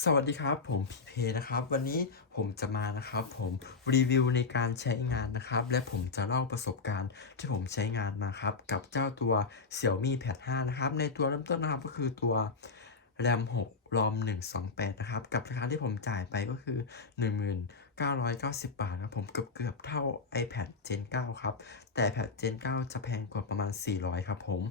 สวัสดีครับผมพีเพนะครับ วันนี้ผมจะมานะครับผมรีวิวในการใช้งานนะครับ และผมจะเล่าประสบการณ์ที่ผมใช้งานมาครับกับเจ้าตัว Xiaomi Pad 5 นะครับ ในตัวเริ่มต้นนะครับก็คือตัว RAM 6 ROM 128 นะครับ กับราคาที่ผมจ่ายไปก็คือ 1990 บาทครับผมเกือบเกือบเท่า iPad Gen 9 ครับ แต่ iPad Gen 9 จะแพงกว่าประมาณ 400 ครับผม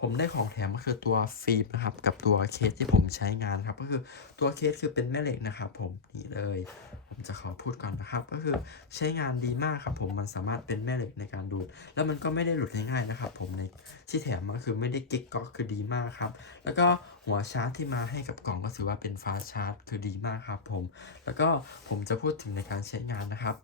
ผมได้ของแถมก็คือตัวฟิล์มนะครับ กับตัวเคสที่ผมใช้งานครับ ก็คือตัวเคสคือเป็นแม่เหล็กนะครับ ผมนี่เลย ผมจะขอพูดก่อนนะครับ ก็คือใช้งานดีมากครับ ผมมันสามารถเป็นแม่เหล็กในการดูด แล้วมันก็ไม่ได้หลุดง่ายๆนะครับ ผมในที่แถมมาคือไม่ได้กิ๊กก๊อกคือดีมากครับ แล้วก็หัวชาร์จที่มาให้กับกล่องก็ถือว่าเป็นฟ้าชาร์จคือดีมากครับ ผม แล้วก็ผมจะพูดถึงในการใช้งานนะครับ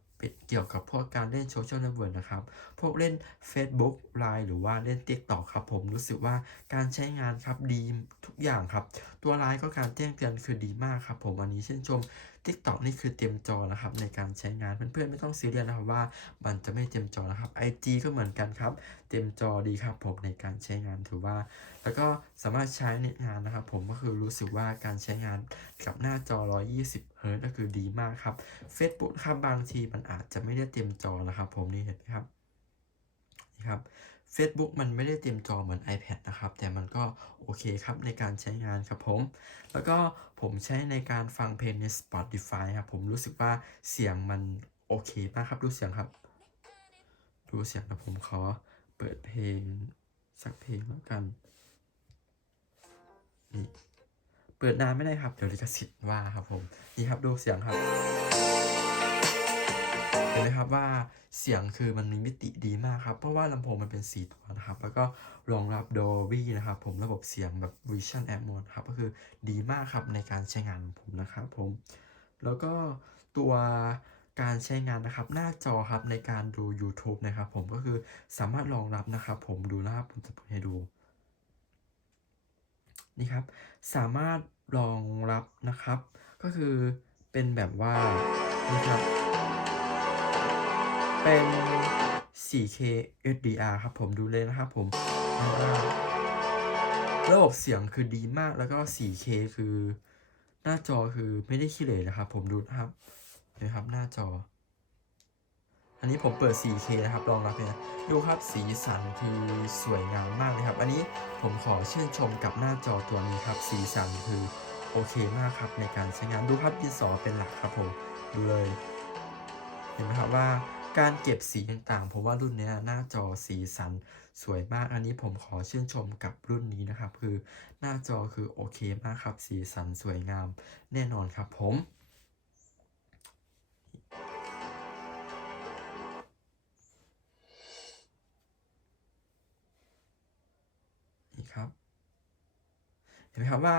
เกี่ยวกับพวกการเล่นโซเชียลเน็ตเวิร์กนะครับ พวกเล่น Facebook Line หรือว่าเล่น TikTok ครับผมรู้สึกว่าการใช้งานครับดีทุกอย่างครับ ตัวไลน์ก็การแจ้งเตือนคือดีมากครับผมอันนี้เช่นชม TikTok นี่คือเต็มจอนะครับในการใช้งานเพื่อนๆไม่ต้องซีเรียสนะครับว่ามันจะไม่เต็มจอนะครับ IG ก็เหมือนกันครับ เต็มจอดีครับผมในการใช้งานถือว่า แล้วก็สามารถใช้ในงานนะครับ ผมก็คือรู้สึกว่าการใช้งานกับหน้าจอ 120เฮิร์ตซ์ก็คือดีมากครับ Facebook ครับบางทีมันอาจจะไม่ได้เต็มจอนะครับ ผมนี่เห็นไหมครับนี่ครับ Facebook มันไม่ได้เต็มจอเหมือน iPad นะครับ แต่มันก็โอเคครับในการใช้งานครับผม แล้วก็ผมใช้ในการฟังเพลงใน Spotify ครับ ผมรู้สึกว่าเสียงมันโอเคมากครับ ดูเสียงครับ ดูเสียงนะผมขอเปิดเพลง สักเพลงแล้วกัน นี่ เปิดนานไม่ได้ครับ เดี๋ยวลิขสิทธิ์ว่าครับผม นี่ครับดูเสียงครับ เห็นไหมครับว่าเสียงคือมันมีมิติดีมากครับ เพราะว่าลำโพงมันเป็น 4 ตัวนะครับ แล้วก็รองรับ Dolby นะครับ ผมระบบเสียงแบบ Vision Atmos ครับก็คือดีมากครับในการใช้งานผมนะครับผม แล้วก็ตัวการใช้งานนะครับหน้าจอครับในการดู YouTube นะครับ ผมก็คือสามารถรองรับนะครับ ผมดูนะครับผมจะเปิดให้ดูนี่ครับ สามารถรองรับนะครับ ก็คือเป็นแบบว่านี่ครับ เป็น 4K HDR ครับผมดูเลยนะครับผมระบบเสียงคือดีมากแล้วก็ 4K คือหน้าจอคือไม่ได้ขี้เหร่นะครับ ผมดูนะครับนะครับหน้าจอ อันนี้ผมเปิด 4K นะครับรองรับเลยนะดูครับสีสันคือสวยงามมากเลยครับ อันนี้ผมขอชื่นชมกับหน้าจอตัวนี้ครับ สีสันคือโอเคมากครับในการใช้งานดูครับดินสอเป็นหลักครับผมดูเลย เห็นไหมครับว่า การเก็บสีต่างๆผมว่ารุ่นนี้หน้าจอสีสันสวยมาก อันนี้ผมขอชื่นชมกับรุ่นนี้นะครับ คือหน้าจอคือโอเคมากครับ สีสันสวยงามแน่นอนครับผมนี่ครับ เห็นไหมครับว่า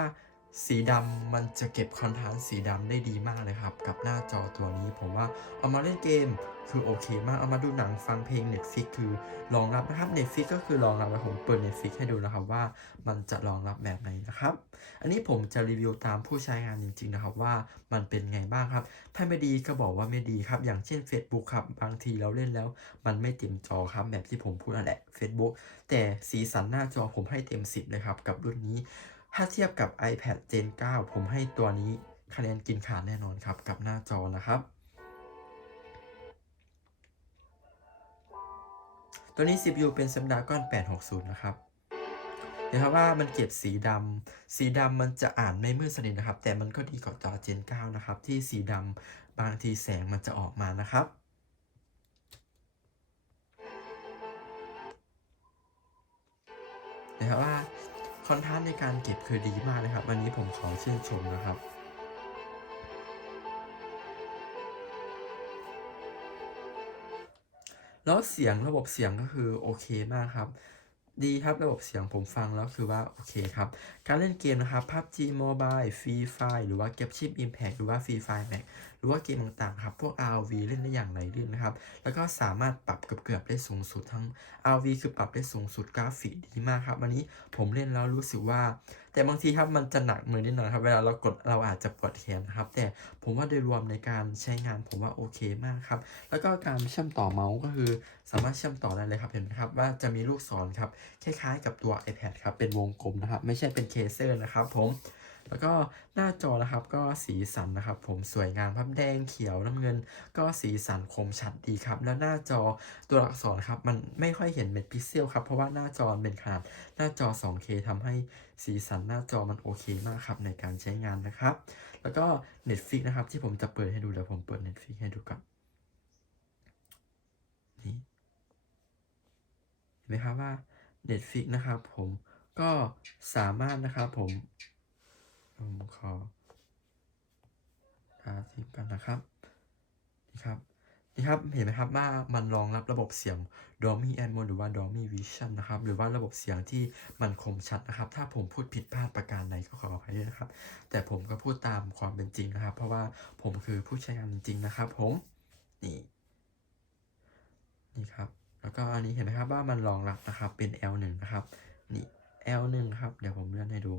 สีดำมันจะเก็บคอนทราสต์สีดำได้ดีมากเลยครับ กับหน้าจอตัวนี้ผมว่าเอามาเล่นเกมคือโอเคมาก เอามาดูหนังฟังเพลง Netflix คือรองรับนะครับ Netflix ก็คือรองรับแล้วผมเปิด Netflix ให้ดูนะครับว่ามันจะรองรับแบบไหนนะครับ อันนี้ผมจะรีวิวตามผู้ใช้งานจริง ๆ นะครับว่ามันเป็นไงบ้างครับ ถ้าไม่ดีก็บอกว่าไม่ดีครับ อย่างเช่น Facebook ครับ บางทีเราเล่นแล้ว มันไม่เต็มจอครับแบบที่ผมพูดนั่นแหละ Facebook แต่สีสันหน้าจอผมให้เต็ม 10 เลยครับ กับรุ่นนี้ ถ้าเทียบกับ iPad Gen 9 ผมให้ตัวนี้คะแนนกินขาดแน่นอนครับกับหน้าจอนะครับ ตัวนี้ CPU เป็น Snapdragon 860 นะครับเห็นครับว่ามันเก็บสีดำสีดำมันจะอ่านไม่มืดสนิทนะครับ แต่มันก็ดีกว่าจอ Gen 9 นะครับ ที่สีดำบางทีแสงมันจะออกมานะครับนะครับว่า คอนทราสต์ในการเก็บคือดีมากเลยครับวันนี้ผมขอชื่นชมนะครับแล้วเสียงระบบเสียงก็คือโอเคมากครับ ดีครับระบบเสียงผมฟังแล้วคือว่าโอเคครับ การเล่นเกมนะครับ PUBG Mobile Free Fire หรือว่า g a p s h i p Impact หรือว่า Free Fire Max รือว่าเกมต่างๆครับพวก RV เล่นได้อย่างไหลลื่นนะครับ แล้วก็สามารถปรับเกือบๆได้สูงสุดทั้ง RV คือปรับได้สูงสุดกราฟิกดีมากครับวันนี้ผมเล่นแล้วรู้สึกว่า แต่บางทีครับมันจะหนักมือนิดหน่อยครับเวลาเรากดเราอาจจะปวดแขนนะครับ แต่ผมว่าโดยรวมในการใช้งานผมว่าโอเคมากครับแล้วก็การเชื่อมต่อเมาส์ก็คือ สามารถเชื่อมต่อได้เลยครับเห็นไหมครับว่าจะมีลูกศรครับคล้ายๆ กับตัว iPad ครับเป็นวงกลมนะครับไม่ใช่เป็นเคเซอร์นะครับผม แล้วก็หน้าจอนะครับก็สีสันนะครับ ผมสวยงามครับแดงเขียวน้ำเงิน ก็สีสันคมชัดดีครับ แล้วหน้าจอตัวอักษรครับมันไม่ค่อยเห็นเม็ดพิกเซลครับเพราะว่าหน้าจอเป็นขนาดหน้าจอ 2K ทำให้สีสันหน้าจอมันโอเคมากครับในการใช้งานนะครับ แล้วก็ Netflix นะครับที่ผมจะเปิดให้ดูเดี๋ยวผมเปิด Netflix ให้ดูก่อนนี่เห็นไหมครับว่า Netflix นะครับผมก็สามารถนะครับผม ผมขอหาสิกันนะครับ นี่ครับ นี่ครับ เห็นไหมครับว่ามันรองรับระบบเสียง Dolby Atmos หรือว่า Dolby Vision นะครับ หรือว่าระบบเสียงที่มันคมชัดนะครับ ถ้าผมพูดผิดพลาดประการใดก็ขออภัยด้วยนะครับ แต่ผมก็พูดตามความเป็นจริงนะครับ เพราะว่าผมคือผู้ใช้งานจริงๆนะครับ ผม นี่ นี่ครับ แล้วก็อันนี้เห็นไหมครับว่ามันรองรับนะครับ เป็น L1 นะครับ นี่ L1 ครับ เดี๋ยวผมเลื่อนให้ดู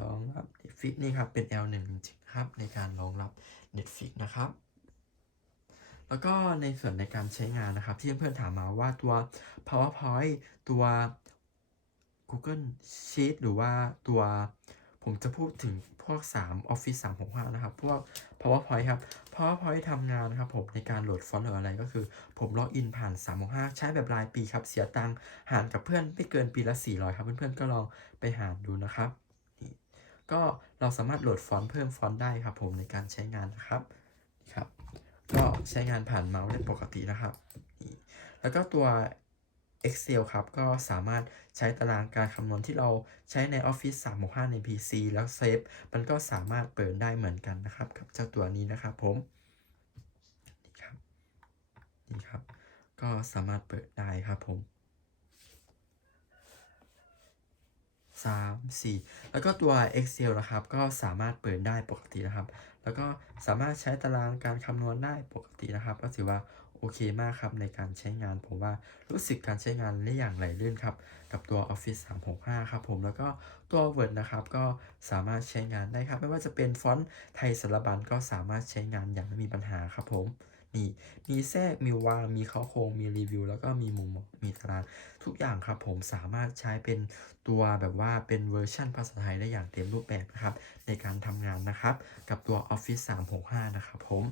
รองรับ Netflix นี่ครับ เป็น L1 จริงๆครับ ในการรองรับ Netflix นะครับ แล้วก็ในส่วนในการใช้งานนะครับ ที่เพื่อนๆถามมาว่าตัว PowerPoint ตัว Google Sheet หรือว่าตัวผมจะพูดถึงพวก 3 Office 365 นะครับ พวก PowerPoint ครับ PowerPoint ทำงานนะครับผมในการโหลดฟอนต์หรืออะไรก็คือ ผมล็อกอินผ่าน 365 ใช้แบบรายปีครับ เสียตังค์หารกับเพื่อนไม่เกินปีละ 400 ครับ เพื่อนๆก็ลองไปหารดูนะครับ ก็เราสามารถโหลดฟอนต์เพิ่มฟอนต์ได้ครับผมในการใช้งานนะครับนี่ครับ ก็ใช้งานผ่านเมาส์ได้ปกตินะครับ แล้วก็ตัว Excel ครับก็สามารถใช้ตารางการคำนวณที่เราใช้ใน Office 365 ใน PC แล้วเซฟมันก็สามารถเปิดได้เหมือนกันนะครับกับเจ้าตัวนี้นะครับผมนี่ครับนี่ครับ ก็สามารถเปิดได้ครับผม 3 4 แล้วก็ตัว Excel นะครับ ก็สามารถเปิดได้ปกตินะครับ แล้วก็สามารถใช้ตารางการคำนวณได้ปกตินะครับ ก็ถือว่าโอเคมากครับในการใช้งาน ผมว่ารู้สึกการใช้งานได้อย่างไหลลื่นครับ กับตัว Office 365 ครับผมแล้วก็ตัว Word นะครับก็สามารถใช้งานได้ครับ ไม่ว่าจะเป็นฟอนต์ไทยสารบัญก็สามารถใช้งานอย่างไม่มีปัญหาครับผม นี่มีแทรกมีวาง มีข้อโครงมีรีวิว แล้วก็มีมุมมองมีตาราง ทุกอย่างครับผมสามารถใช้เป็นตัวแบบว่าเป็นเวอร์ชันภาษาไทยได้อย่างเต็มรูปแบบนะครับ ในการทำงานนะครับ กับตัว Office 365 นะครับผม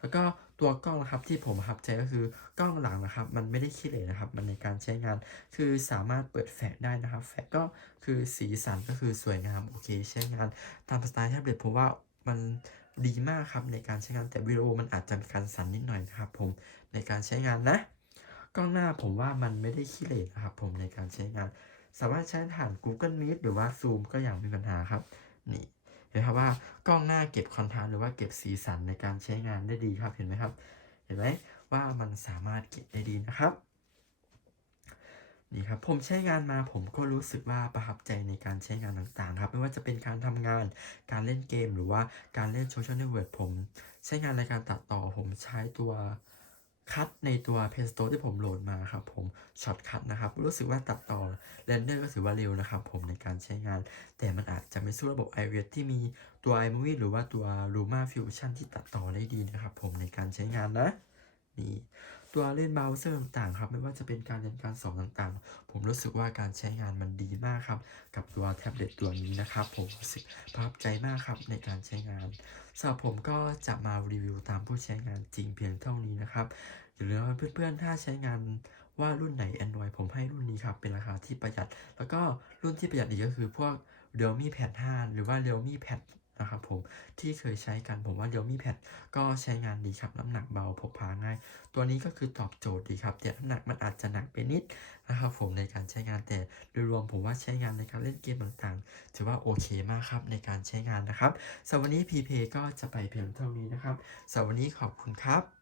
แล้วก็ตัวกล้องนะครับที่ผมประทับใจก็คือกล้องหลังนะครับ มันไม่ได้ขี้เหร่นะครับ มันในการใช้งานคือสามารถเปิดแฟลชได้นะครับ แฟลชก็คือสีสันก็คือสวยงามโอเค ใช้งานตามสไตล์แท็บเล็ตผมว่ามัน ดีมากครับในการใช้งานแต่วิดีโอมันอาจจะมีการสั่นนิดหน่อยนะครับผมในการใช้งานนะ กล้องหน้าผมว่ามันไม่ได้ขี้เหร่นะครับผมในการใช้งาน สามารถใช้ผ่าน Google Meet หรือว่า Zoom ก็อย่างไม่มีปัญหาครับนี่เห็นไหมครับว่ากล้องหน้าเก็บคอนทราสต์หรือว่าเก็บสีสันในการใช้งานได้ดีครับเห็นไหมครับ เห็นไหมว่ามันสามารถเก็บได้ดีนะครับ นี่ครับผมใช้งานมาผมก็รู้สึกว่าประทับใจในการใช้งานต่างๆครับไม่ว่าจะเป็นการทำงานการเล่นเกม หรือว่าการเล่นโซเชียลเน็ตเวิร์กผม ใช้งานในการตัดต่อผมใช้ตัวคัดในตัว Play Store ที่ผมโหลดมาครับผมช็อตคัดนะครับ รู้สึกว่าตัดต่อเรนเดอร์ก็ถือว่าเร็วนะครับผมในการใช้งาน แต่มันอาจจะไม่สู้ระบบ iOS ที่มีตัว iMovie หรือว่าตัว Luma Fusion ที่ตัดต่อได้ดีนะครับผมในการใช้งานนะนี่ ตัวเล่นเบราว์เซอร์ต่างๆครับไม่ว่าจะเป็นการเรียนการสอนต่างๆ ผมรู้สึกว่าการใช้งานมันดีมากครับ กับตัวแท็บเล็ตตัวนี้นะครับ ผมรู้สึกประทับใจมากครับในการใช้งานสำหรับผมก็จะมารีวิวตามผู้ใช้งานจริงเพียงเท่านี้นะครับอย่าลืมเพื่อนๆถ้าใช้งานว่ารุ่นไหน Android ผมให้รุ่นนี้ครับ เป็นราคาที่ประหยัด แล้วก็รุ่นที่ประหยัดอีกก็คือพวก Realme Pad 5 หรือว่า Realme Pad นะครับผมที่เคยใช้กันผมว่าเดลมี่แพดก็ใช้งานดีครับ น้ำหนักเบาพกพาง่าย ตัวนี้ก็คือตอบโจทย์ดีครับแต่น้ำหนักมันอาจจะหนักไปนิดนะครับผมในการใช้งานแต่โดยรวมผมว่าใช้งานในการเล่นเกมต่างๆ ถือว่าโอเคมากครับในการใช้งานนะครับสำหรับวันนี้ p p ก็จะไปเพียงเท่านี้นะครับสำหรับวันนี้ขอบคุณครับ